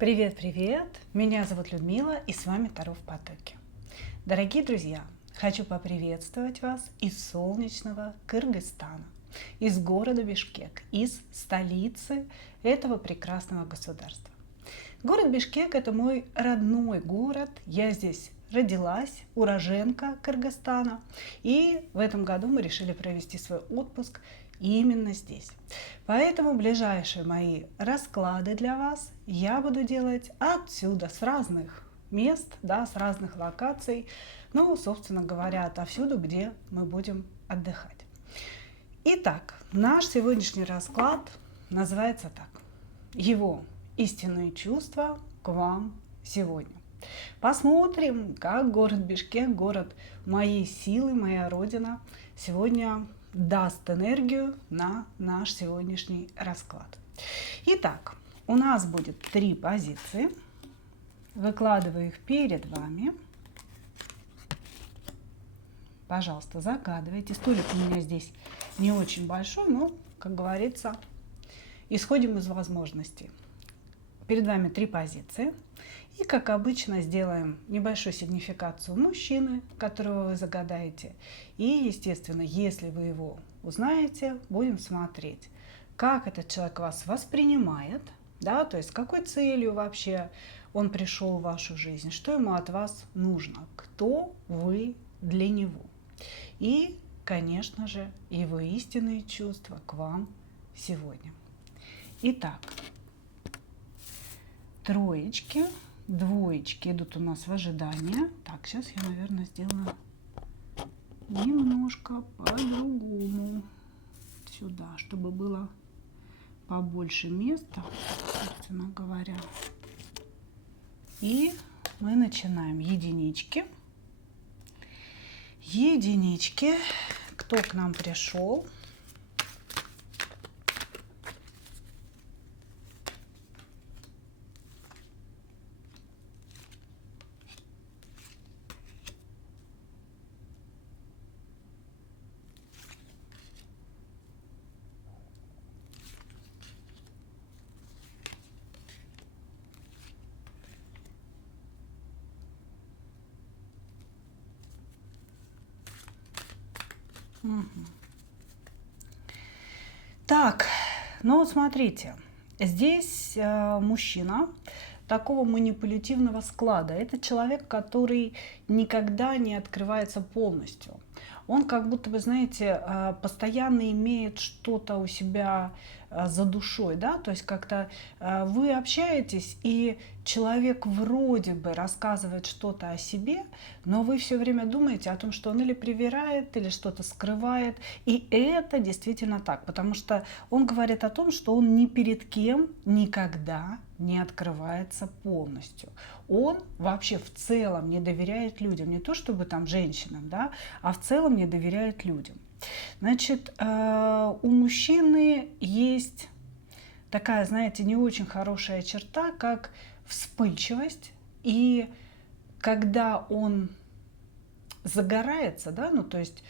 Привет-привет! Меня зовут Людмила, и с вами Таро в потоке. Дорогие друзья, хочу поприветствовать вас из солнечного Кыргызстана, из города Бишкек, из столицы этого прекрасного государства. Город Бишкек – это мой родной город. Я здесь родилась, уроженка Кыргызстана. И в этом году мы решили провести свой отпуск именно здесь. Поэтому ближайшие мои расклады для вас я буду делать отсюда, с разных мест, да, с разных локаций. Ну, собственно говоря, отовсюду, где мы будем отдыхать. Итак, наш сегодняшний расклад называется так. Его истинные чувства к вам сегодня. Посмотрим, как город Бишкек, город моей силы, моя родина, сегодня даст энергию на наш сегодняшний расклад. Итак, у нас будет 3 позиции. Выкладываю их перед вами. Пожалуйста, загадывайте. Столик у меня здесь не очень большой, но, как говорится, исходим из возможностей. Перед вами 3 позиции. И, как обычно, сделаем небольшую сигнификацию мужчины, которого вы загадаете. И, естественно, если вы его узнаете, будем смотреть, как этот человек вас воспринимает, да, то есть с какой целью вообще он пришел в вашу жизнь, что ему от вас нужно, кто вы для него. И, конечно же, его истинные чувства к вам сегодня. Итак, троечки, двоечки идут у нас в ожидание. Так, сейчас я, наверное, сделаю немножко по-другому сюда, чтобы было побольше места, собственно говоря. И мы начинаем. Единички. Единички. Кто к нам пришел? Так, ну вот смотрите, здесь мужчина такого манипулятивного склада. Это человек, который никогда не открывается полностью. Он как будто бы, знаете, постоянно имеет что-то у себя за душой, да, то есть как-то вы общаетесь, и человек вроде бы рассказывает что-то о себе, но вы все время думаете о том, что он или привирает, или что-то скрывает, и это действительно так, потому что он говорит о том, что он ни перед кем никогда не открывается полностью. Он вообще в целом не доверяет людям, не то чтобы там женщинам, да, а в целом не доверяет людям. Значит, у мужчины есть такая, знаете, не очень хорошая черта, как вспыльчивость. И когда он загорается, да, ну то есть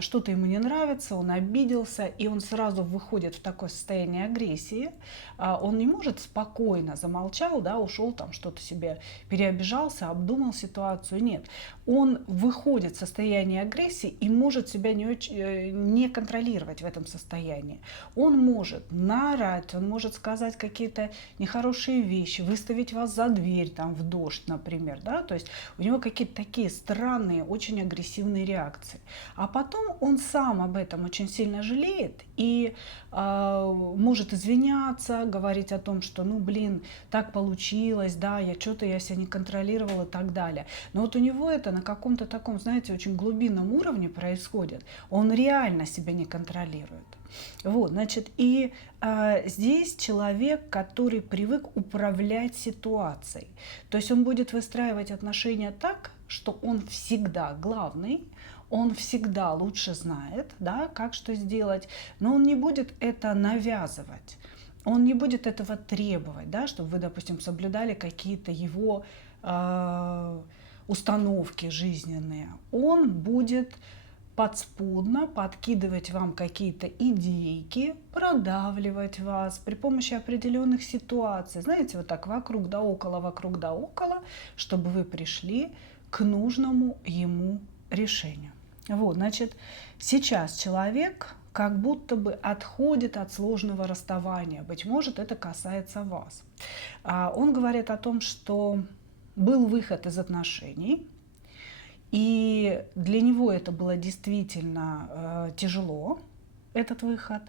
что-то ему не нравится, он обиделся, и он сразу выходит в такое состояние агрессии. Он не может спокойно замолчал, да, ушел там что-то себе, переобижался, обдумал ситуацию. Нет, он выходит в состояние агрессии и может себя не контролировать в этом состоянии. Он может наорать, он может сказать какие-то нехорошие вещи, выставить вас за дверь там в дождь, например, да, то есть у него какие-то такие странные, очень агрессивные реакции. А потом он сам об этом очень сильно жалеет и может извиняться, говорить о том, что, ну, блин, так получилось, да, я себя не контролировала и так далее. Но вот у него это на каком-то таком, знаете, очень глубинном уровне происходит. Он реально себя не контролирует. Вот, значит, и здесь человек, который привык управлять ситуацией. То есть он будет выстраивать отношения так, что он всегда главный, он всегда лучше знает, да, как что сделать, но он не будет это навязывать, он не будет этого требовать, да, чтобы вы, допустим, соблюдали какие-то его установки жизненные. Он будет подспудно подкидывать вам какие-то идейки, продавливать вас при помощи определенных ситуаций. Знаете, вот так вокруг да около, чтобы вы пришли к нужному ему решению. Вот, значит, сейчас человек как будто бы отходит от сложного расставания. Быть может, это касается вас. Он говорит о том, что был выход из отношений, и для него это было действительно тяжело, этот выход.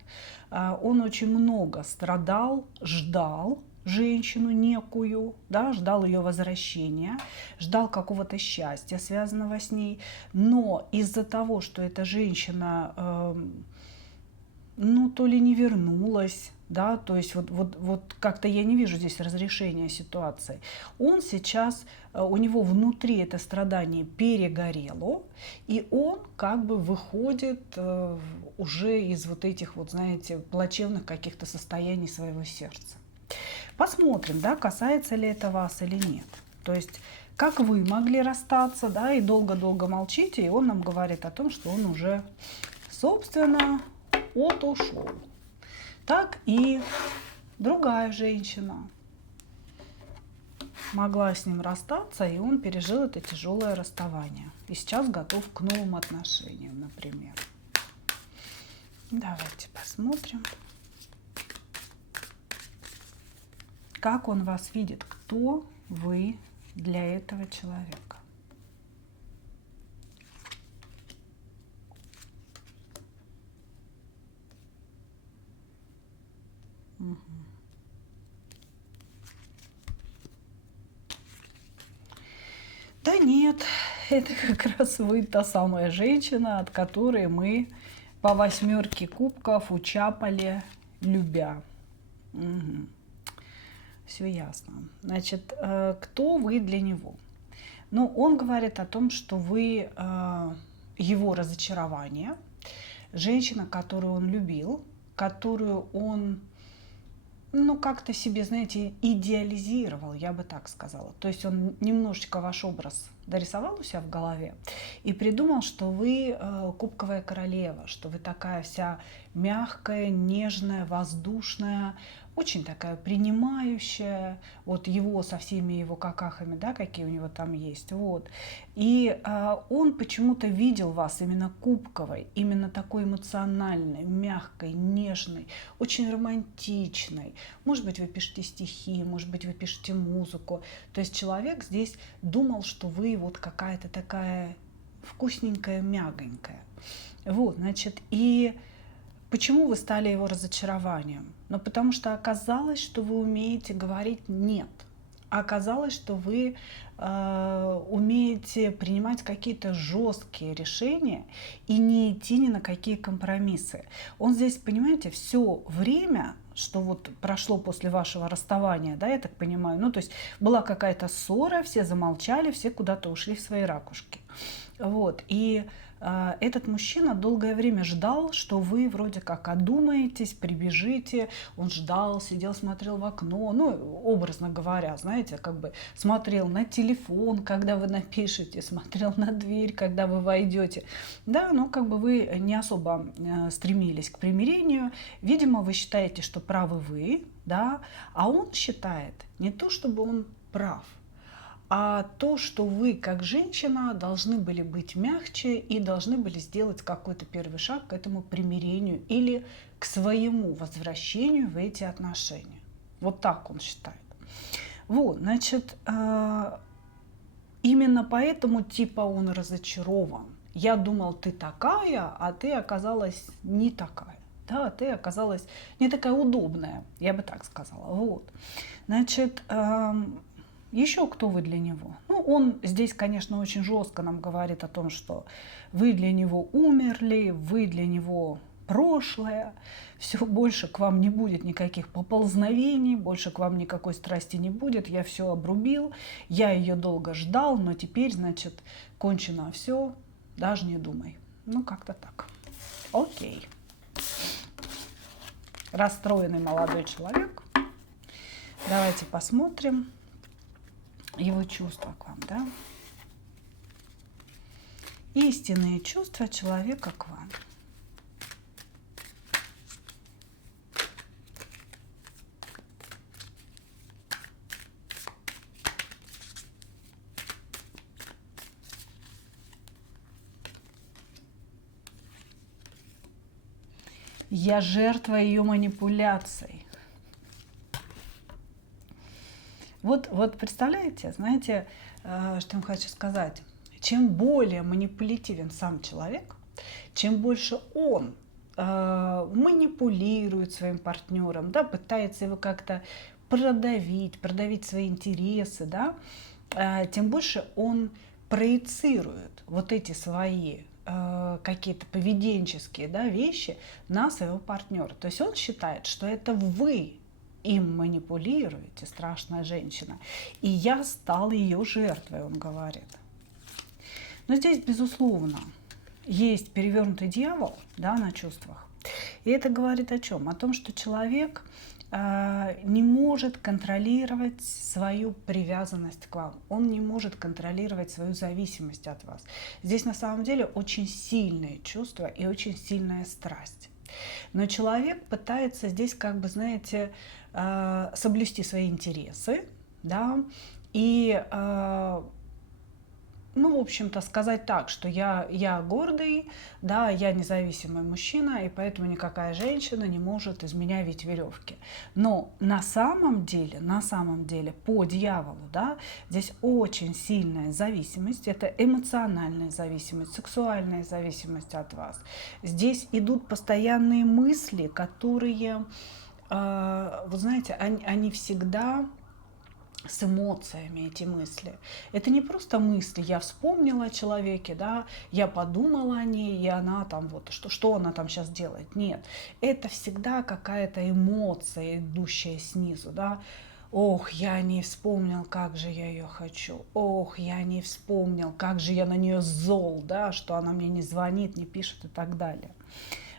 Он очень много страдал, ждал женщину некую, да, ждал ее возвращения, ждал какого-то счастья, связанного с ней. Но из-за того, что эта женщина, ну, то ли не вернулась, да, то есть вот как-то я не вижу здесь разрешения ситуации. Он сейчас, у него внутри это страдание перегорело, и он как бы выходит уже из вот этих вот, знаете, плачевных каких-то состояний своего сердца. Посмотрим, да, касается ли это вас или нет. То есть как вы могли расстаться, да, и долго-долго молчите, и он нам говорит о том, что он уже, собственно, ушел. Так и другая женщина могла с ним расстаться, и он пережил это тяжелое расставание. И сейчас готов к новым отношениям, например. Давайте посмотрим, как он вас видит, кто вы для этого человека. Угу. Да нет, это как раз вы та самая женщина, от которой мы по 8 кубков учапали, любя. Угу. Все ясно. Значит, кто вы для него? Ну, он говорит о том, что вы его разочарование, женщина, которую он любил, которую он, ну, как-то себе, знаете, идеализировал, я бы так сказала. То есть он немножечко ваш образ дорисовал у себя в голове и придумал, что вы кубковая королева, что вы такая вся мягкая, нежная, воздушная, очень такая принимающая, вот его со всеми его какахами, да, какие у него там есть, вот. И он почему-то видел вас именно кубковой, именно такой эмоциональной, мягкой, нежной, очень романтичной. Может быть, вы пишете стихи, может быть, вы пишете музыку. То есть человек здесь думал, что вы вот какая-то такая вкусненькая, мягонькая. Вот, значит, и почему вы стали его разочарованием? Ну, потому что оказалось, что вы умеете говорить «нет». Оказалось, что вы умеете принимать какие-то жесткие решения и не идти ни на какие компромиссы. Он здесь, понимаете, все время, что вот прошло после вашего расставания, да, я так понимаю, ну, то есть была какая-то ссора, все замолчали, все куда-то ушли в свои ракушки. Вот, и этот мужчина долгое время ждал, что вы вроде как одумаетесь, прибежите. Он ждал, сидел, смотрел в окно, ну, образно говоря, знаете, как бы смотрел на телефон, когда вы напишете, смотрел на дверь, когда вы войдете. Да, но как бы вы не особо стремились к примирению. Видимо, вы считаете, что правы вы, да, а он считает не то, чтобы он прав, а то, что вы, как женщина, должны были быть мягче и должны были сделать какой-то первый шаг к этому примирению или к своему возвращению в эти отношения. Вот так он считает. Вот, значит, именно поэтому типа он разочарован. Я думал, ты такая, а ты оказалась не такая. Да, ты оказалась не такая удобная, я бы так сказала. Вот, значит, еще кто вы для него? Ну, он здесь, конечно, очень жестко нам говорит о том, что вы для него умерли, вы для него прошлое, все, больше к вам не будет никаких поползновений, больше к вам никакой страсти не будет, я все обрубил, я ее долго ждал, но теперь, значит, кончено все, даже не думай. Ну, как-то так. Окей. Расстроенный молодой человек. Давайте посмотрим его чувства к вам, да? Истинные чувства человека к вам. Я жертва ее манипуляций. Вот представляете, знаете, что я вам хочу сказать? Чем более манипулятивен сам человек, чем больше он манипулирует своим партнером, да, пытается его как-то продавить свои интересы, да, тем больше он проецирует вот эти свои какие-то поведенческие, да, вещи на своего партнера. То есть он считает, что это вы им манипулируете, страшная женщина, и я стал ее жертвой, он говорит. Но здесь, безусловно, есть перевернутый дьявол, да, на чувствах. И это говорит о чем? О том, что человек не может контролировать свою привязанность к вам. Он не может контролировать свою зависимость от вас. Здесь на самом деле очень сильное чувство и очень сильная страсть. Но человек пытается здесь, как бы, знаете, соблюсти свои интересы, да, и ну, в общем-то, сказать так, что я гордый, да, я независимый мужчина, и поэтому никакая женщина не может из меня вить веревки. Но на самом деле, по дьяволу, да, здесь очень сильная зависимость, это эмоциональная зависимость, сексуальная зависимость от вас. Здесь идут постоянные мысли, которые, вы знаете, они всегда с эмоциями, эти мысли. Это не просто мысли, я вспомнила о человеке, да, я подумала о ней, и она там вот, что она там сейчас делает. Нет, это всегда какая-то эмоция, идущая снизу, да. Ох, я не вспомнил, как же я ее хочу. Ох, я не вспомнил, как же я на нее зол, да, что она мне не звонит, не пишет и так далее.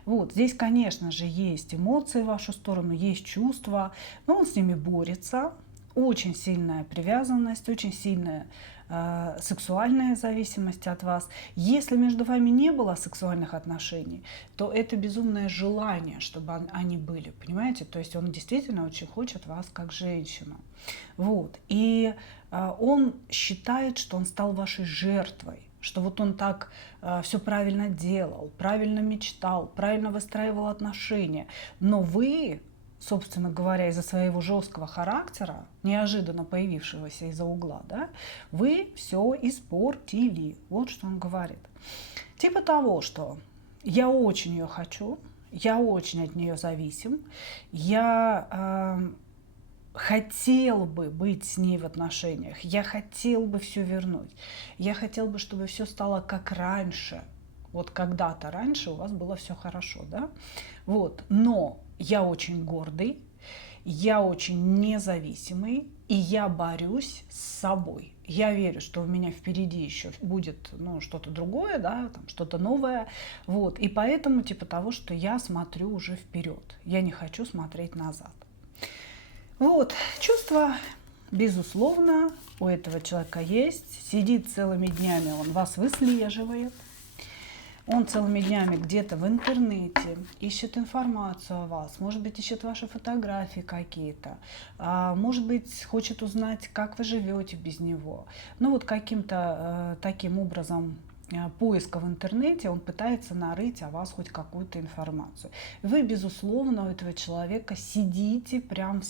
Вот, здесь, конечно же, есть эмоции в вашу сторону, есть чувства, но он с ними борется. Очень сильная привязанность, очень сильная сексуальная зависимость от вас. Если между вами не было сексуальных отношений, то это безумное желание, чтобы они были, понимаете? То есть он действительно очень хочет вас как женщину. Вот. И он считает, что он стал вашей жертвой, что вот он так все правильно делал, правильно мечтал, правильно выстраивал отношения. Но вы, собственно говоря, из-за своего жесткого характера, неожиданно появившегося из-за угла, да, вы все испортили. Вот что он говорит. Типа того, что я очень ее хочу, я очень от нее зависим, я хотел бы быть с ней в отношениях, я хотел бы все вернуть, я хотел бы, чтобы все стало как раньше. Вот когда-то раньше у вас было все хорошо, да? Вот, но я очень гордый, я очень независимый, и я борюсь с собой. Я верю, что у меня впереди еще будет, ну, что-то другое, да, там, что-то новое. Вот, и поэтому типа того, что я смотрю уже вперед. Я не хочу смотреть назад. Вот, чувство, безусловно, у этого человека есть. Сидит целыми днями, он вас выслеживает. Он целыми днями где-то в интернете ищет информацию о вас, может быть, ищет ваши фотографии какие-то, может быть, хочет узнать, как вы живете без него. Ну вот каким-то таким образом поиска в интернете он пытается нарыть о вас хоть какую-то информацию. Вы, безусловно, у этого человека сидите прям в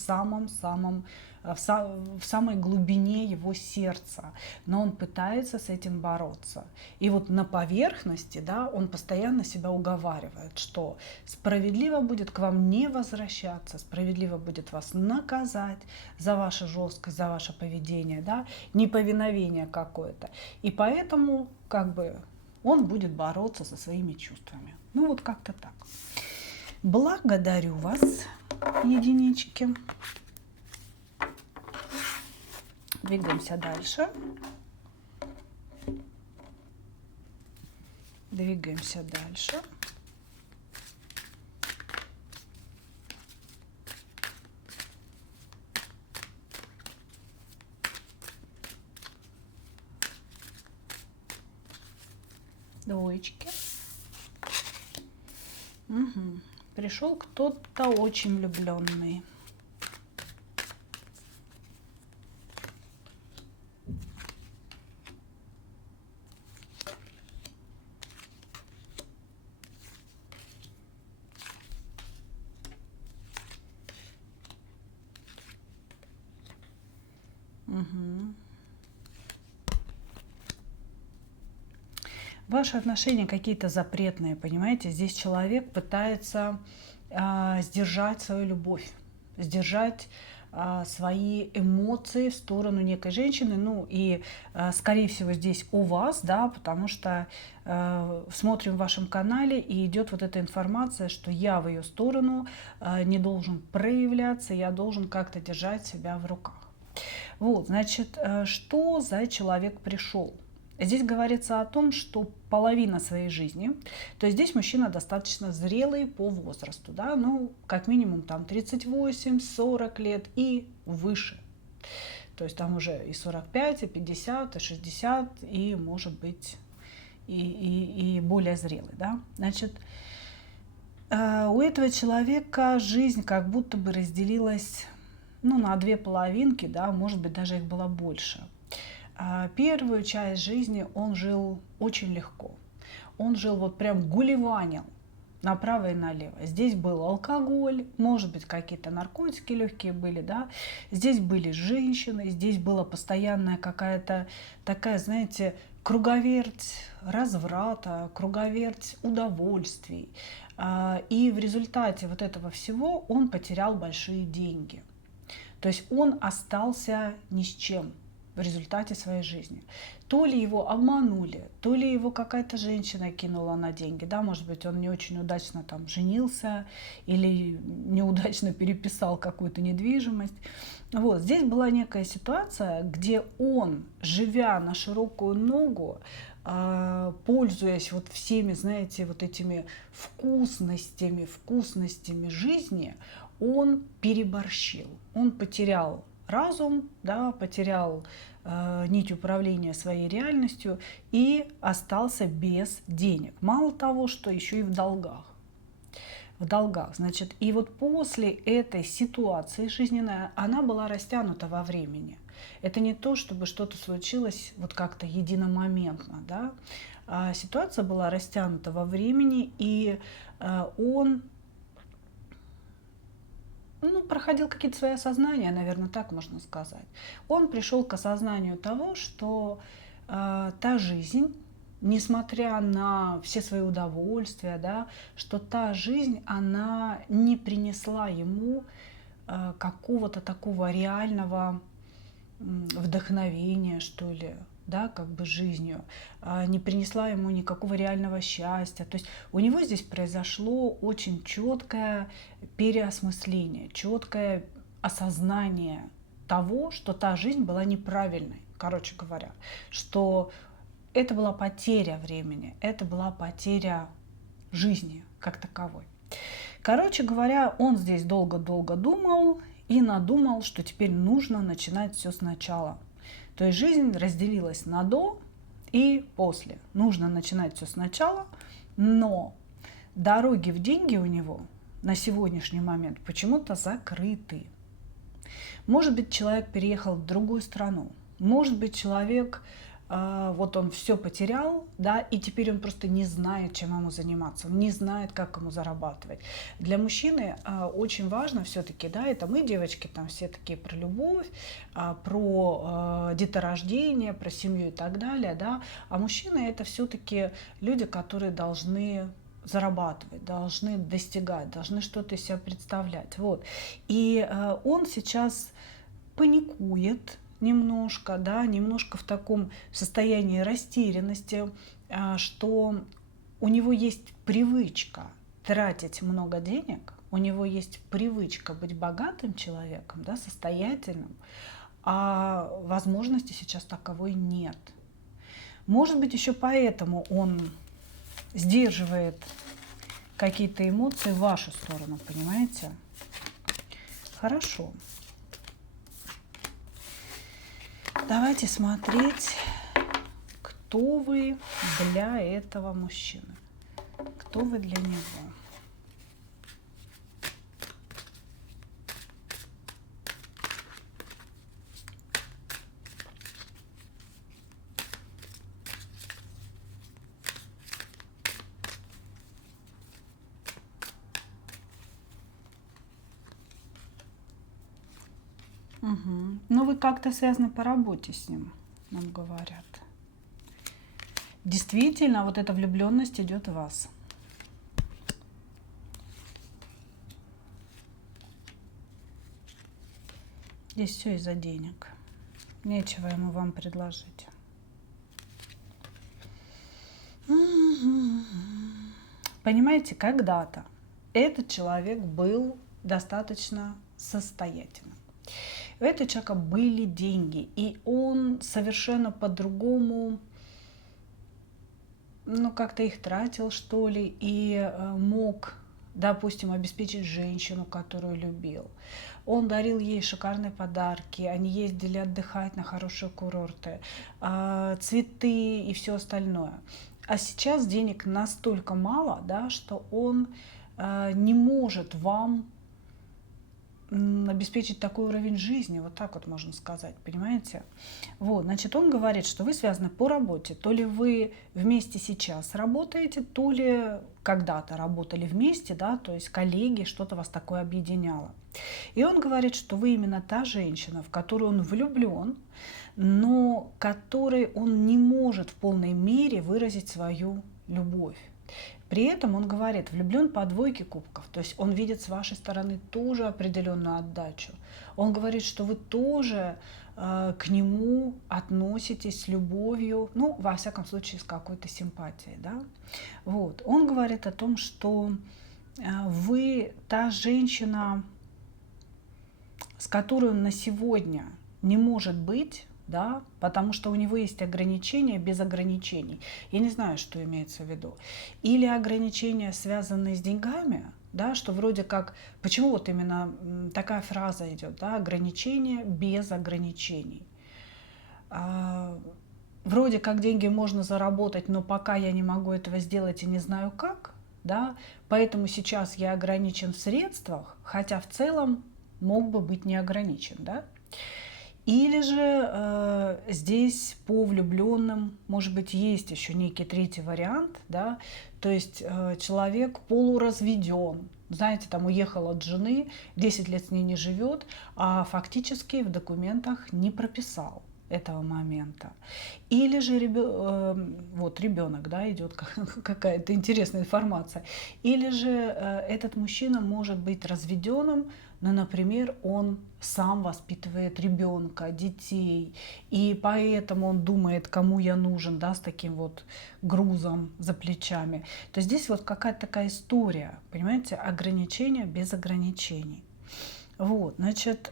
самой глубине его сердца, но он пытается с этим бороться. И вот на поверхности, да, он постоянно себя уговаривает, что справедливо будет к вам не возвращаться, справедливо будет вас наказать за вашу жесткость, за ваше поведение, да, неповиновение какое-то. И поэтому как бы он будет бороться со своими чувствами. Ну вот как-то так. Благодарю вас, единички. Двигаемся дальше. Двигаемся дальше. Двоечки. Угу. Пришел кто-то очень влюбленный. Угу. Ваши отношения какие-то запретные, понимаете? Здесь человек пытается сдержать свою любовь, сдержать свои эмоции в сторону некой женщины. Ну и, скорее всего, здесь у вас, да, потому что смотрим в вашем канале, и идет вот эта информация, что я в ее сторону не должен проявляться, я должен как-то держать себя в руках. Вот, значит, что за человек пришел? Здесь говорится о том, что половина своей жизни, то есть здесь мужчина достаточно зрелый по возрасту, да, ну, как минимум там 38-40 лет и выше. То есть там уже и 45, и 50, и 60, и, может быть, и более зрелый, да. Значит, у этого человека жизнь как будто бы разделилась, ну, на две половинки, да, может быть, даже их было больше. Первую часть жизни он жил очень легко. Он жил вот прям гулливанил направо и налево. Здесь был алкоголь, может быть, какие-то наркотики легкие были, да. Здесь были женщины, здесь была постоянная какая-то такая, знаете, круговерть разврата, круговерть удовольствий. И в результате вот этого всего он потерял большие деньги. То есть он остался ни с чем в результате своей жизни. То ли его обманули, то ли его какая-то женщина кинула на деньги, да, может быть, он не очень удачно там женился или неудачно переписал какую-то недвижимость. Вот, здесь была некая ситуация, где он, живя на широкую ногу, пользуясь вот всеми, знаете, вот этими вкусностями жизни, он переборщил, он потерял разум, да, потерял нить управления своей реальностью и остался без денег. Мало того, что еще и в долгах. В долгах, значит, и вот после этой ситуации жизненная, она была растянута во времени. Это не то, чтобы что-то случилось вот как-то единомоментно, да. Ситуация была растянута во времени, и он проходил какие-то свои осознания, наверное, так можно сказать. Он пришел к осознанию того, что та жизнь, несмотря на все свои удовольствия, да, что та жизнь, она не принесла ему какого-то такого реального вдохновения, что ли, да, как бы жизнью, не принесла ему никакого реального счастья. То есть у него здесь произошло очень четкое переосмысление, четкое осознание того, что та жизнь была неправильной, короче говоря, что это была потеря времени, это была потеря жизни как таковой. Короче говоря, он здесь долго-долго думал и надумал, что теперь нужно начинать все сначала. То есть жизнь разделилась на до и после. Нужно начинать все сначала, но дороги в деньги у него на сегодняшний момент почему-то закрыты. Может быть, человек переехал в другую страну. Может быть, человек, вот он все потерял, да, и теперь он просто не знает, чем ему заниматься, он не знает, как ему зарабатывать. Для мужчины очень важно все-таки, да, это мы, девочки, там все такие про любовь, про деторождение, про семью и так далее, да, а мужчины это все-таки люди, которые должны зарабатывать, должны достигать, должны что-то из себя представлять. Вот. И он сейчас паникует немножко, да, немножко в таком состоянии растерянности, что у него есть привычка тратить много денег, у него есть привычка быть богатым человеком, да, состоятельным, а возможности сейчас таковой нет. Может быть, еще поэтому он сдерживает какие-то эмоции в вашу сторону, понимаете? Хорошо. Давайте смотреть, кто вы для этого мужчины, кто вы для него. Угу. Ну, вы как-то связаны по работе с ним, нам говорят. Действительно, вот эта влюбленность идет в вас. Здесь все из-за денег. Нечего ему вам предложить. Понимаете, когда-то этот человек был достаточно состоятельным. У этого человека были деньги, и он совершенно по-другому, ну, как-то их тратил, что ли, и мог, допустим, обеспечить женщину, которую любил. Он дарил ей шикарные подарки, они ездили отдыхать на хорошие курорты, цветы и все остальное. А сейчас денег настолько мало, да, что он не может вам обеспечить такой уровень жизни, вот так вот можно сказать, понимаете? Вот, значит, он говорит, что вы связаны по работе, то ли вы вместе сейчас работаете, то ли когда-то работали вместе, да, то есть коллеги, что-то вас такое объединяло. И он говорит, что вы именно та женщина, в которую он влюблен, но которой он не может в полной мере выразить свою любовь. При этом он говорит, влюблен по двойке кубков, то есть он видит с вашей стороны тоже определенную отдачу. Он говорит, что вы тоже к нему относитесь с любовью, ну, во всяком случае, с какой-то симпатией, да. Вот. Он говорит о том, что вы та женщина, с которой он на сегодня не может быть, да, потому что у него есть ограничения без ограничений. Я не знаю, что имеется в виду. Или ограничения, связанные с деньгами, да, что вроде как, почему вот именно такая фраза идет, да, ограничения без ограничений. Вроде как деньги можно заработать, но пока я не могу этого сделать и не знаю как, да, поэтому сейчас я ограничен в средствах, хотя в целом мог бы быть не ограничен, да. Или же здесь по влюбленным, может быть, есть еще некий третий вариант, да, то есть человек полуразведен, знаете, там уехал от жены, 10 лет с ней не живет, а фактически в документах не прописал этого момента. Или же вот ребенок, да, идет какая-то интересная информация. Или же этот мужчина может быть разведенным, но, например, он сам воспитывает ребенка, детей, и поэтому он думает, кому я нужен, да, с таким вот грузом за плечами. То здесь вот какая-то такая история, понимаете, ограничения без ограничений. Вот, значит,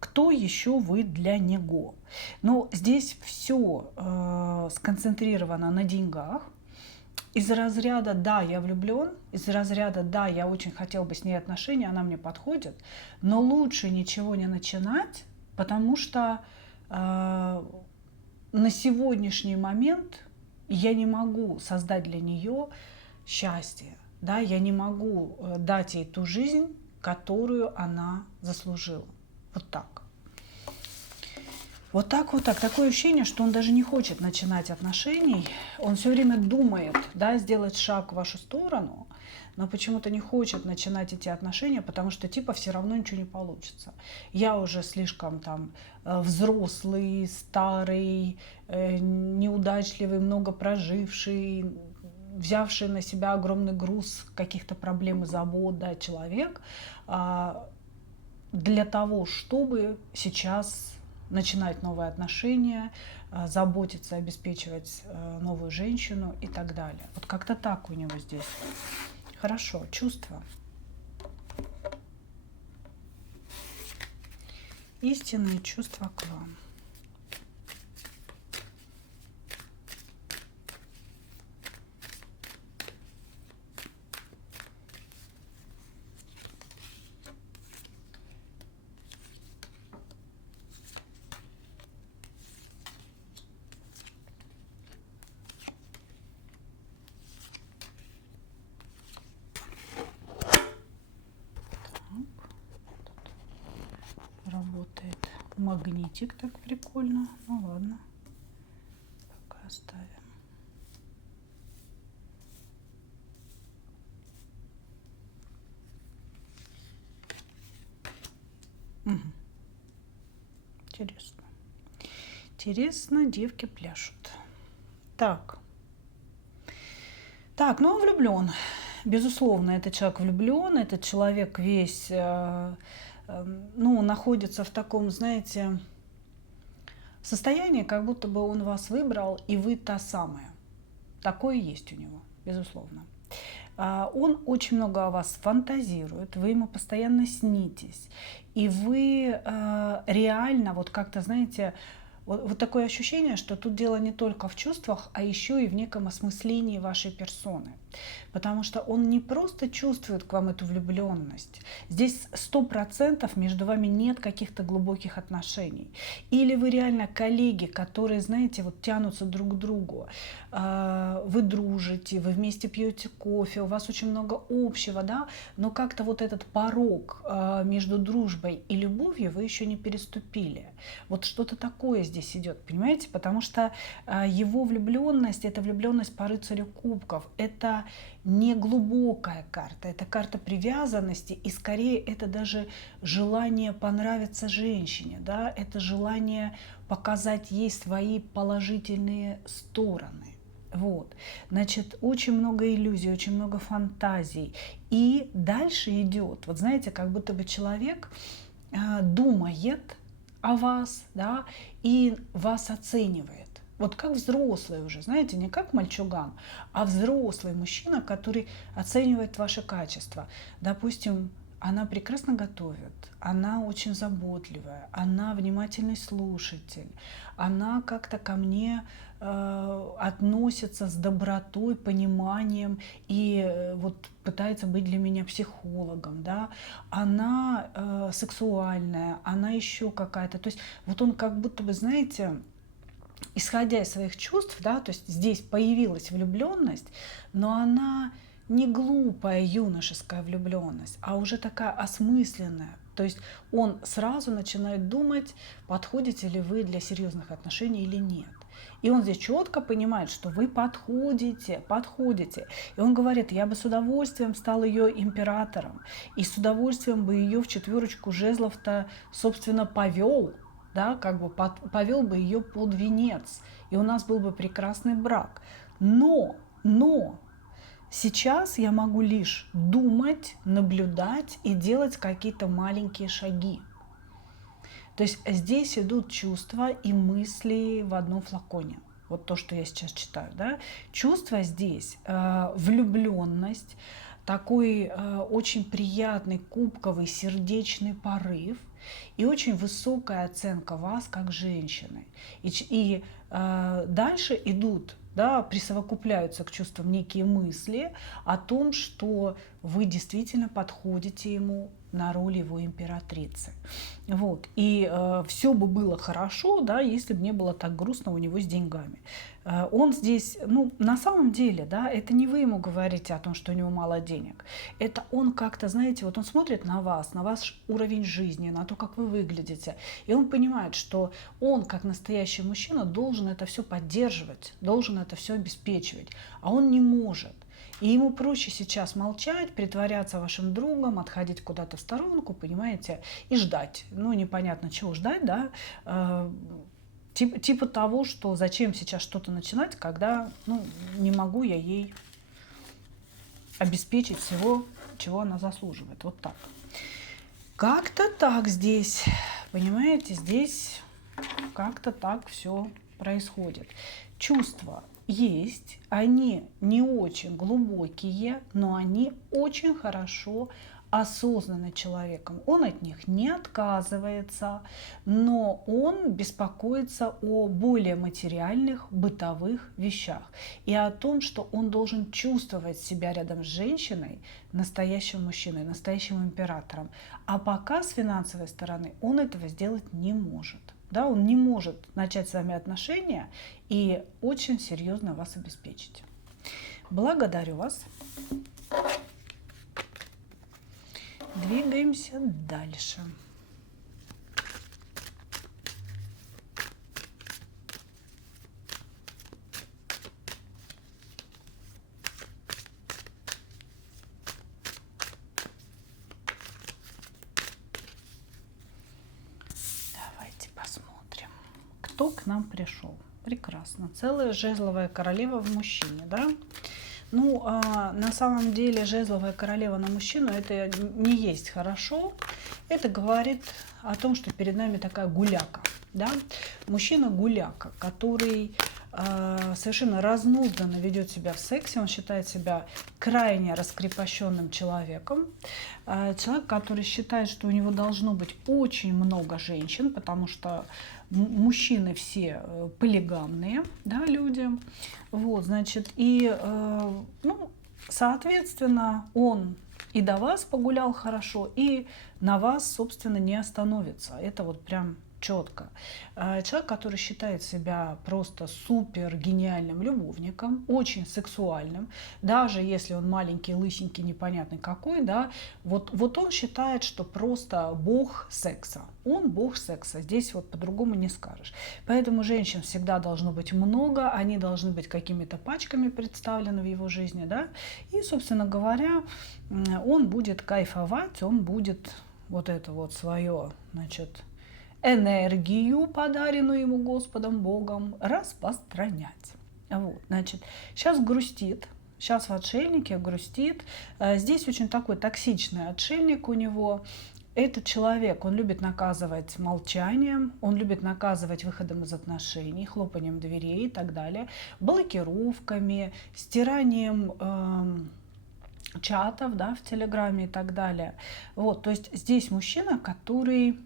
кто еще вы для него? Но здесь все сконцентрировано на деньгах. Из разряда «да, я влюблен», из разряда «да, я очень хотел бы с ней отношения, она мне подходит», но лучше ничего не начинать, потому что на сегодняшний момент я не могу создать для нее счастье, да, я не могу дать ей ту жизнь, которую она заслужила. Вот так. Вот так, вот так. Такое ощущение, что он даже не хочет начинать отношений. Он все время думает, да, сделать шаг в вашу сторону, но почему-то не хочет начинать эти отношения, потому что типа все равно ничего не получится. Я уже слишком там взрослый, старый, неудачливый, много проживший, взявший на себя огромный груз каких-то проблем и забот, да, человек, для того, чтобы сейчас начинать новые отношения, заботиться, обеспечивать новую женщину и так далее. Вот как-то так у него здесь. Хорошо, чувства. Истинные чувства к вам. Магнитик так прикольно. Ну ладно, пока оставим. Угу. Интересно. Интересно, девки пляшут. Так. Так, ну он влюблен. Безусловно, этот человек влюблен, этот человек весь, ну, находится в таком, знаете, состоянии, как будто бы он вас выбрал, и вы та самая. Такое есть у него, безусловно. Он очень много о вас фантазирует, вы ему постоянно снитесь, и вы реально, вот как-то, знаете, вот такое ощущение, что тут дело не только в чувствах, а еще и в неком осмыслении вашей персоны. Потому что он не просто чувствует к вам эту влюбленность. Здесь 100% между вами нет каких-то глубоких отношений. Или вы реально коллеги, которые, знаете, вот тянутся друг к другу. Вы дружите, вы вместе пьете кофе, у вас очень много общего, да, но как-то вот этот порог между дружбой и любовью вы еще не переступили. Вот что-то такое здесь идет, понимаете? Потому что его влюбленность — это влюбленность по рыцарю кубков. Это не глубокая карта, это карта привязанности, и скорее это даже желание понравиться женщине, да, это желание показать ей свои положительные стороны. Вот, значит, очень много иллюзий, очень много фантазий. И дальше идет, вот знаете, как будто бы человек думает о вас, да, и вас оценивает. Вот как взрослый уже, знаете, не как мальчуган, а взрослый мужчина, который оценивает ваши качества. Допустим, она прекрасно готовит, она очень заботливая, она внимательный слушатель, она как-то ко мне относится с добротой, пониманием и вот пытается быть для меня психологом, да, она сексуальная, она еще какая-то, то есть вот он как будто бы, знаете, исходя из своих чувств, да, то есть здесь появилась влюбленность, но она не глупая юношеская влюбленность, а уже такая осмысленная. То есть он сразу начинает думать, подходите ли вы для серьезных отношений или нет. И он здесь четко понимает, что вы подходите. И он говорит, я бы с удовольствием стал ее императором, и с удовольствием бы ее в четверочку жезлов-то, собственно, повел, да, как бы повел бы ее под венец, и у нас был бы прекрасный брак. Но сейчас я могу лишь думать, наблюдать и делать какие-то маленькие шаги. То есть здесь идут чувства и мысли в одном флаконе. Вот то, что я сейчас читаю. Да? Чувства здесь, влюбленность, такой очень приятный кубковый сердечный порыв и очень высокая оценка вас как женщины. И дальше идут, да, присовокупляются к чувствам некие мысли о том, что вы действительно подходите ему на роль его императрицы. Вот. И все бы было хорошо, да, если бы не было так грустно у него с деньгами. Он здесь, ну, на самом деле, да, это не вы ему говорите о том, что у него мало денег. Это он как-то, знаете, вот он смотрит на вас, на ваш уровень жизни, на то, как вы выглядите. И он понимает, что он, как настоящий мужчина, должен это все поддерживать, должен это все обеспечивать. А он не может. И ему проще сейчас молчать, притворяться вашим другом, отходить куда-то в сторонку, понимаете, и ждать. Ну, непонятно, чего ждать, да. Типа того, что зачем сейчас что-то начинать, когда, ну, не могу я ей обеспечить всего, чего она заслуживает. Вот так. Как-то так здесь, понимаете, здесь как-то так все происходит. Чувства есть, они не очень глубокие, но они очень хорошо осознаны человеком. Он от них не отказывается, но он беспокоится о более материальных, бытовых вещах и о том, что он должен чувствовать себя рядом с женщиной, настоящим мужчиной, настоящим императором. А пока с финансовой стороны он этого сделать не может. Да, он не может начать с вами отношения и очень серьезно вас обеспечить. Благодарю вас. Двигаемся дальше. кто к нам пришел? Прекрасно. Целая жезловая королева в мужчине, да? Ну, на самом деле жезловая королева на мужчину это не есть хорошо. Это говорит о том, что перед нами такая гуляка, да? Мужчина гуляка, который совершенно разнузданно ведет себя в сексе, он считает себя крайне раскрепощенным человеком. Человек, который считает, что у него должно быть очень много женщин, потому что мужчины все полигамные, да, люди. Вот, значит, и, ну, соответственно, он и до вас погулял хорошо, и на вас, собственно, не остановится. Это вот прям четко. Человек, который считает себя просто супер гениальным любовником, очень сексуальным, даже если он маленький, лысенький, непонятный какой, да, вот он считает, что просто бог секса. Он бог секса. Здесь вот по-другому не скажешь. Поэтому женщин всегда должно быть много, они должны быть какими-то пачками представлены в его жизни, да, и, собственно говоря, он будет кайфовать, он будет вот это вот свое, значит, энергию, подаренную ему Господом Богом, распространять. Вот, значит, сейчас грустит, сейчас в отшельнике грустит. Здесь очень такой токсичный отшельник у него. Этот человек, он любит наказывать молчанием, он любит наказывать выходом из отношений, хлопанием дверей и так далее, блокировками, стиранием чатов, да, в Телеграме и так далее. Вот, то есть здесь мужчина, который...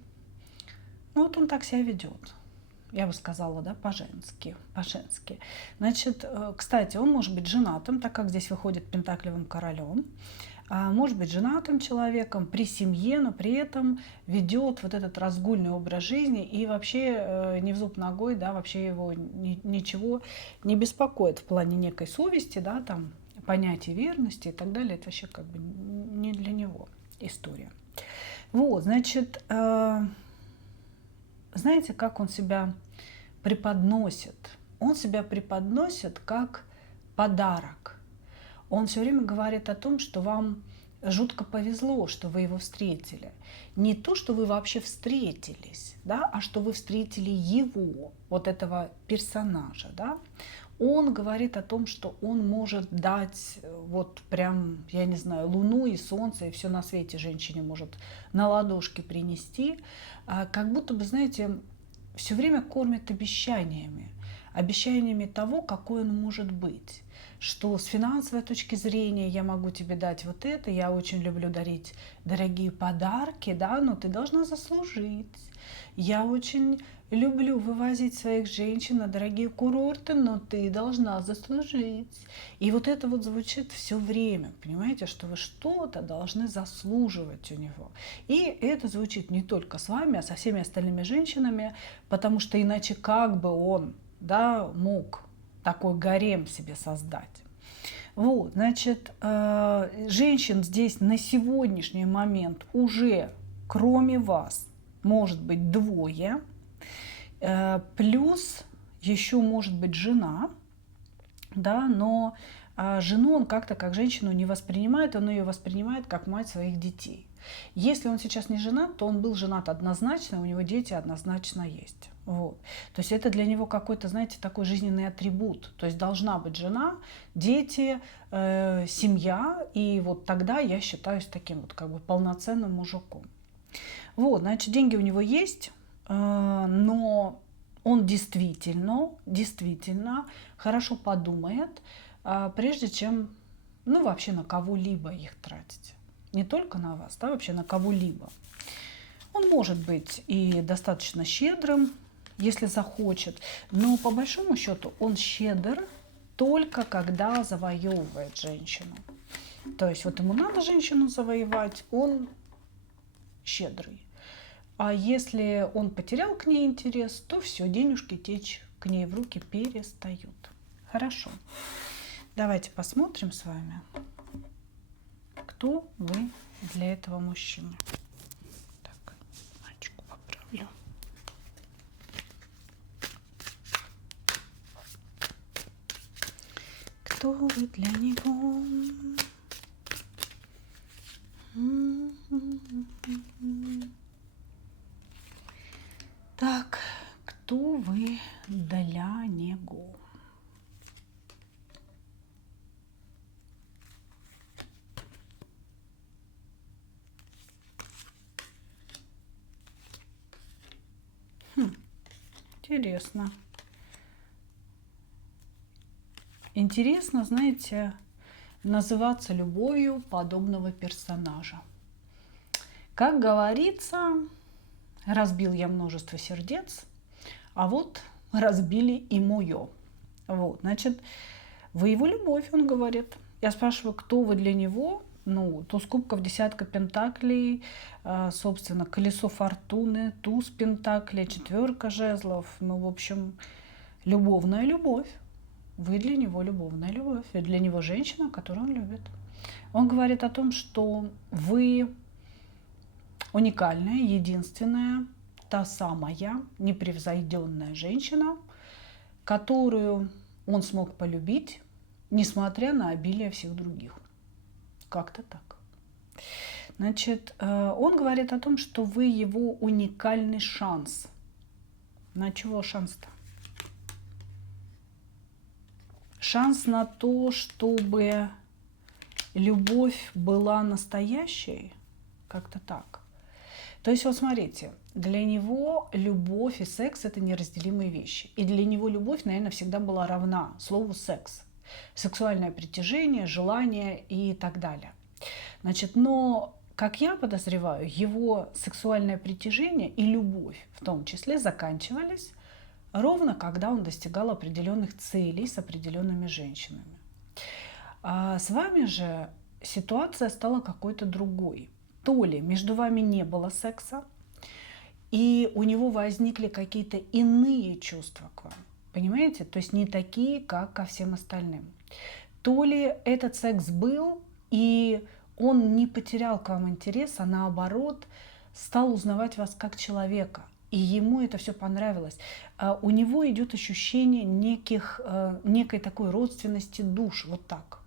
Ну вот он так себя ведет, я бы сказала, да, по-женски, по-женски. Значит, кстати, он может быть женатым, так как здесь выходит пентаклевым королем, может быть женатым человеком при семье, но при этом ведет вот этот разгульный образ жизни и вообще не в зуб ногой, да, вообще его ничего не беспокоит в плане некой совести, да, там, понятия верности и так далее. Это вообще как бы не для него история. Вот, значит... Знаете, как он себя преподносит? Он себя преподносит как подарок. Он все время говорит о том, что вам жутко повезло, что вы его встретили. Не то, что вы вообще встретились, да, а что вы встретили его, вот этого персонажа. Да? Он говорит о том, что он может дать вот прям, я не знаю, луну и солнце, и все на свете женщине может на ладошке принести. Как будто бы, знаете, все время кормит обещаниями. Обещаниями того, какой он может быть. Что с финансовой точки зрения я могу тебе дать вот это, я очень люблю дарить дорогие подарки, да, но ты должна заслужить. Я очень люблю вывозить своих женщин на дорогие курорты, но ты должна заслужить. И вот это вот звучит все время, понимаете, что вы что-то должны заслуживать у него. И это звучит не только с вами, а со всеми остальными женщинами, потому что иначе как бы он, да, мог такой гарем себе создать. Вот, значит, женщин здесь на сегодняшний момент уже, кроме вас, может быть двое, плюс еще может быть жена, да, но жену он как-то как женщину не воспринимает, он ее воспринимает как мать своих детей. Если он сейчас не женат, то он был женат однозначно, у него дети однозначно есть. Вот. То есть это для него какой-то, знаете, такой жизненный атрибут. То есть должна быть жена, дети, семья, и вот тогда я считаюсь таким вот как бы полноценным мужиком. Вот, значит, деньги у него есть, но он действительно хорошо подумает, прежде чем, ну, вообще на кого-либо их тратить. Не только на вас, да, вообще на кого-либо. Он может быть и достаточно щедрым, если захочет, но по большому счету он щедр только когда завоевывает женщину. То есть вот ему надо женщину завоевать, он щедрый. А если он потерял к ней интерес, то все, денежки течь к ней в руки перестают. Хорошо. Давайте посмотрим с вами, кто вы для этого мужчины. Так, мальчику поправлю. Кто вы для него? Так, кто кто вы для него. Интересно. Интересно, знаете, называться любовью подобного персонажа. Как говорится, разбил я множество сердец, а вот разбили и мое. Вот, значит, вы его любовь, он говорит. Я спрашиваю, кто вы для него? Ну, туз кубков, десятка пентаклей, собственно, колесо фортуны, туз пентаклей, четверка жезлов. Ну, в общем, любовная любовь. Вы для него любовная любовь. Вы для него женщина, которую он любит. Он говорит о том, что вы уникальная, единственная, та самая непревзойденная женщина, которую он смог полюбить, несмотря на обилие всех других. Как-то так. Значит, он говорит о том, что вы его уникальный шанс. На чего шанс-то? Шанс на то, чтобы любовь была настоящей, как-то так. То есть, вот смотрите, для него любовь и секс – это неразделимые вещи. И для него любовь, наверное, всегда была равна слову «секс». Сексуальное притяжение, желание и так далее. Значит, но, как я подозреваю, его сексуальное притяжение и любовь в том числе заканчивались ровно когда он достигал определенных целей с определенными женщинами. А с вами же ситуация стала какой-то другой. То ли между вами не было секса, и у него возникли какие-то иные чувства к вам. Понимаете? То есть не такие, как ко всем остальным. То ли этот секс был, и он не потерял к вам интерес, а наоборот стал узнавать вас как человека. И ему это все понравилось. У него идет ощущение некой такой родственности душ, вот так.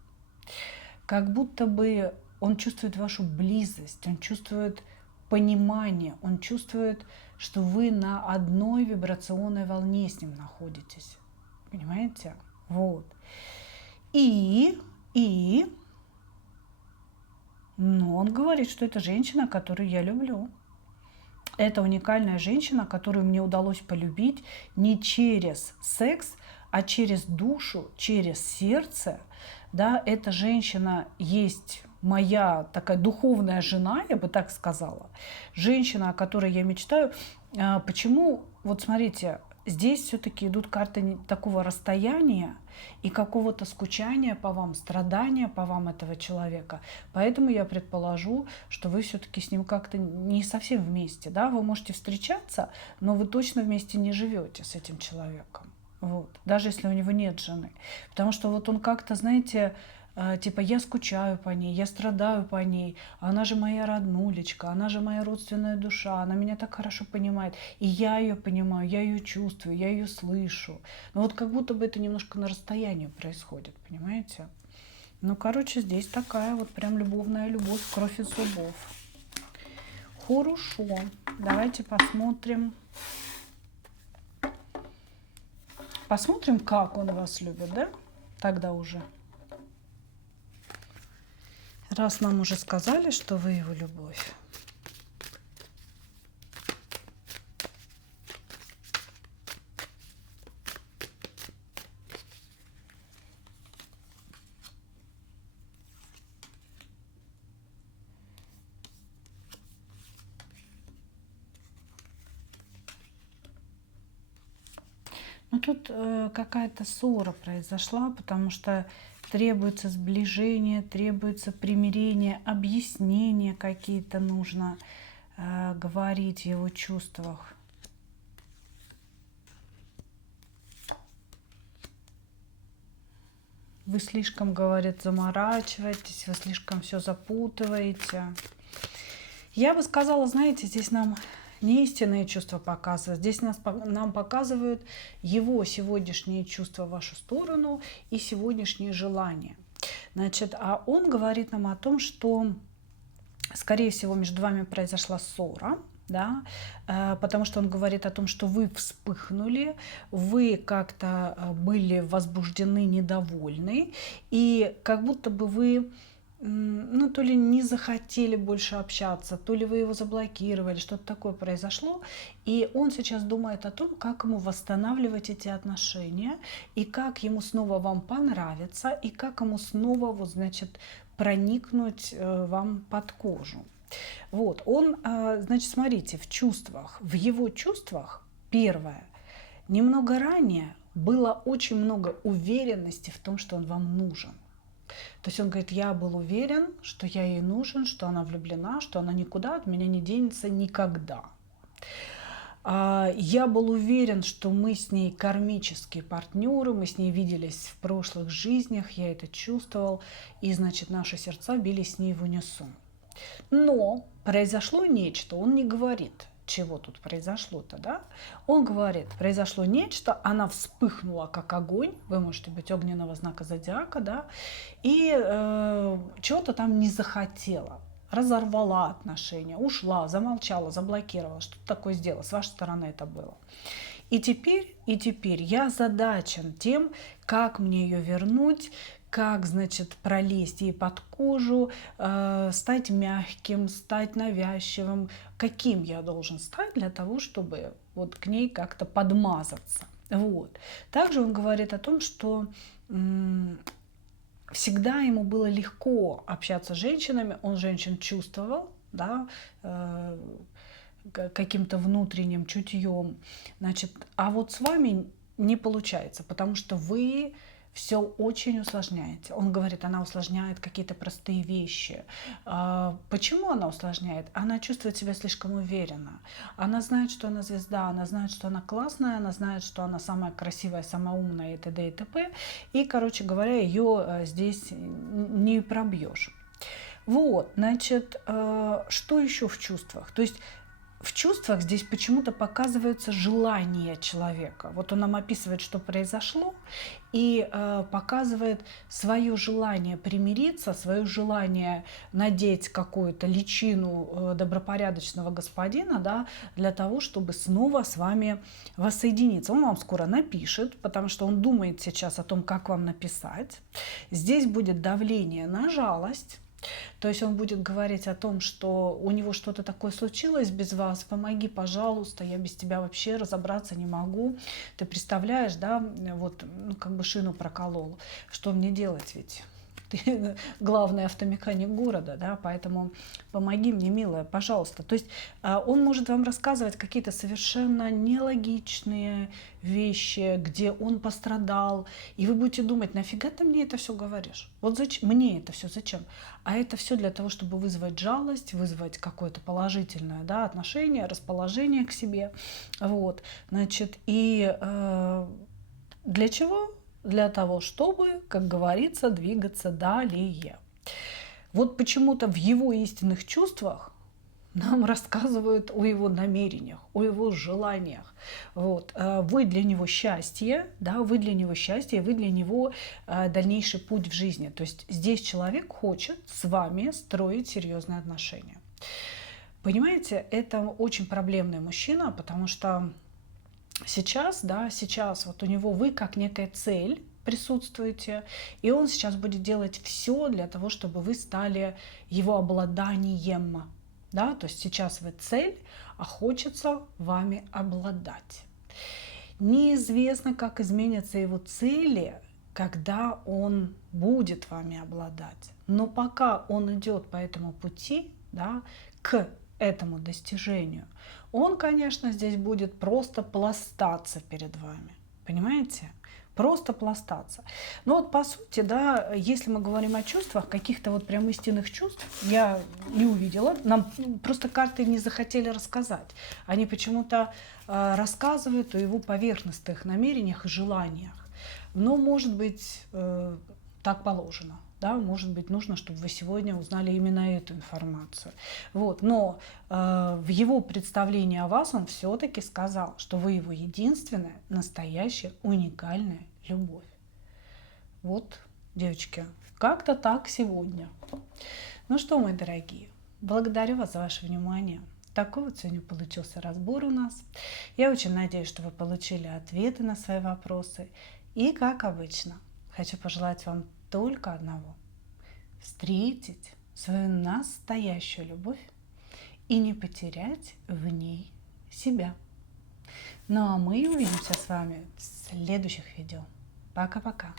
Как будто бы он чувствует вашу близость, он чувствует понимание, он чувствует, что вы на одной вибрационной волне с ним находитесь. Понимаете? Вот. Но он говорит, что это женщина, которую я люблю. Это уникальная женщина, которую мне удалось полюбить не через секс, а через душу, через сердце. Да, эта женщина есть моя такая духовная жена, я бы так сказала. Женщина, о которой я мечтаю. Почему? Вот смотрите, здесь все-таки идут карты такого расстояния и какого-то скучания по вам, страдания по вам этого человека. Поэтому я предположу, что вы все-таки с ним как-то не совсем вместе. Да? Вы можете встречаться, но вы точно вместе не живете с этим человеком. Вот. Даже если у него нет жены. Потому что вот он как-то, знаете, типа я скучаю по ней, я страдаю по ней, она же моя роднулечка, она же моя родственная душа, она меня так хорошо понимает, и я ее понимаю, я ее чувствую, я ее слышу. Но вот как будто бы это немножко на расстоянии происходит, понимаете? Ну, короче, здесь такая вот прям любовная любовь, кровь из зубов. Хорошо, давайте посмотрим. Посмотрим, как он вас любит, да? Тогда уже. Раз нам уже сказали, что вы его любовь. Ну, тут какая-то ссора произошла, потому что требуется сближение, требуется примирение, объяснения какие-то нужно говорить в его чувствах. Вы слишком, говорит, заморачиваетесь, вы слишком все запутываете. Я бы сказала, знаете, здесь нам не истинные чувства показывают. Здесь нам показывают его сегодняшние чувства в вашу сторону и сегодняшние желания. Значит, а он говорит нам о том, что, скорее всего, между вами произошла ссора. да, потому что он говорит о том, что вы вспыхнули, вы как-то были возбуждены, недовольны, и как будто бы вы, ну, то ли не захотели больше общаться, то ли вы его заблокировали, что-то такое произошло, и он сейчас думает о том, как ему восстанавливать эти отношения, и как ему снова вам понравиться, и как ему снова, вот, значит, проникнуть вам под кожу. Вот, он, значит, смотрите, в чувствах, в его чувствах, первое, немного ранее было очень много уверенности в том, что он вам нужен. То есть он говорит, я был уверен, что я ей нужен, что она влюблена, что она никуда от меня не денется никогда. Я был уверен, что мы с ней кармические партнеры, мы с ней виделись в прошлых жизнях, я это чувствовал, и, значит, наши сердца бились с ней в унисон. Но произошло нечто, он не говорит, чего тут произошло-то, да? Он говорит, произошло нечто, она вспыхнула как огонь, вы можете быть огненного знака зодиака, да, и чего-то там не захотела, разорвала отношения, ушла, замолчала, заблокировала, что-то такое сделала, с вашей стороны это было. И теперь я озадачен тем, как мне ее вернуть, как, значит, пролезть ей под кожу, стать мягким, стать навязчивым, каким я должен стать для того, чтобы вот к ней как-то подмазаться. Вот. Также он говорит о том, что всегда ему было легко общаться с женщинами, он женщин чувствовал, да, каким-то внутренним чутьем, значит, а вот с вами не получается, потому что вы все очень усложняете. Он говорит, она усложняет какие-то простые вещи. Почему она усложняет? Она чувствует себя слишком уверенно. Она знает, что она звезда, она знает, что она классная, она знает, что она самая красивая, самая умная и т.д. и т.п. И, короче говоря, ее здесь не пробьешь. Вот, значит, что еще в чувствах? То есть в чувствах здесь почему-то показываются желания человека. Вот он нам описывает, что произошло, и показывает свое желание примириться, свое желание надеть какую-то личину добропорядочного господина, да, для того, чтобы снова с вами воссоединиться. Он вам скоро напишет, потому что он думает сейчас о том, как вам написать. Здесь будет давление на жалость. То есть он будет говорить о том, что у него что-то такое случилось без вас, помоги, пожалуйста, я без тебя вообще разобраться не могу. Ты представляешь, да, вот, ну, как бы шину проколол, что мне делать ведь? Ты главный автомеханик города, да, поэтому помоги мне, милая, пожалуйста. То есть он может вам рассказывать какие-то совершенно нелогичные вещи, где он пострадал, и вы будете думать, нафига ты мне это все говоришь? Вот зачем? Мне это все зачем? А это все для того, чтобы вызвать жалость, вызвать какое-то положительное, да, отношение, расположение к себе. Вот, значит, и для чего? Для того, чтобы, как говорится, двигаться далее. Вот почему-то в его истинных чувствах нам рассказывают о его намерениях, о его желаниях. Вот. Вы для него счастье, да, вы для него счастье, вы для него дальнейший путь в жизни. То есть здесь человек хочет с вами строить серьезные отношения. Понимаете, это очень проблемный мужчина, потому что сейчас, да, сейчас вот у него вы как некая цель присутствуете, и он сейчас будет делать все для того, чтобы вы стали его обладанием. Да? То есть сейчас вы цель, а хочется вами обладать. Неизвестно, как изменятся его цели, когда он будет вами обладать. Но пока он идет по этому пути, да, к этому достижению, он, конечно, здесь будет просто пластаться перед вами. Понимаете? Просто пластаться. Но вот по сути, да, если мы говорим о чувствах, каких-то вот прям истинных чувств, я не увидела. Нам просто карты не захотели рассказать. Они почему-то рассказывают о его поверхностных намерениях и желаниях. Но, может быть, так положено. Да, может быть, нужно, чтобы вы сегодня узнали именно эту информацию. Вот. Но в его представлении о вас он все-таки сказал, что вы его единственная, настоящая, уникальная любовь. Вот, девочки, как-то так сегодня. Ну что, мои дорогие, благодарю вас за ваше внимание. Такой вот сегодня получился разбор у нас. Я очень надеюсь, что вы получили ответы на свои вопросы. И, как обычно, хочу пожелать вам только одного. Встретить свою настоящую любовь и не потерять в ней себя. Ну а мы увидимся с вами в следующих видео. Пока-пока.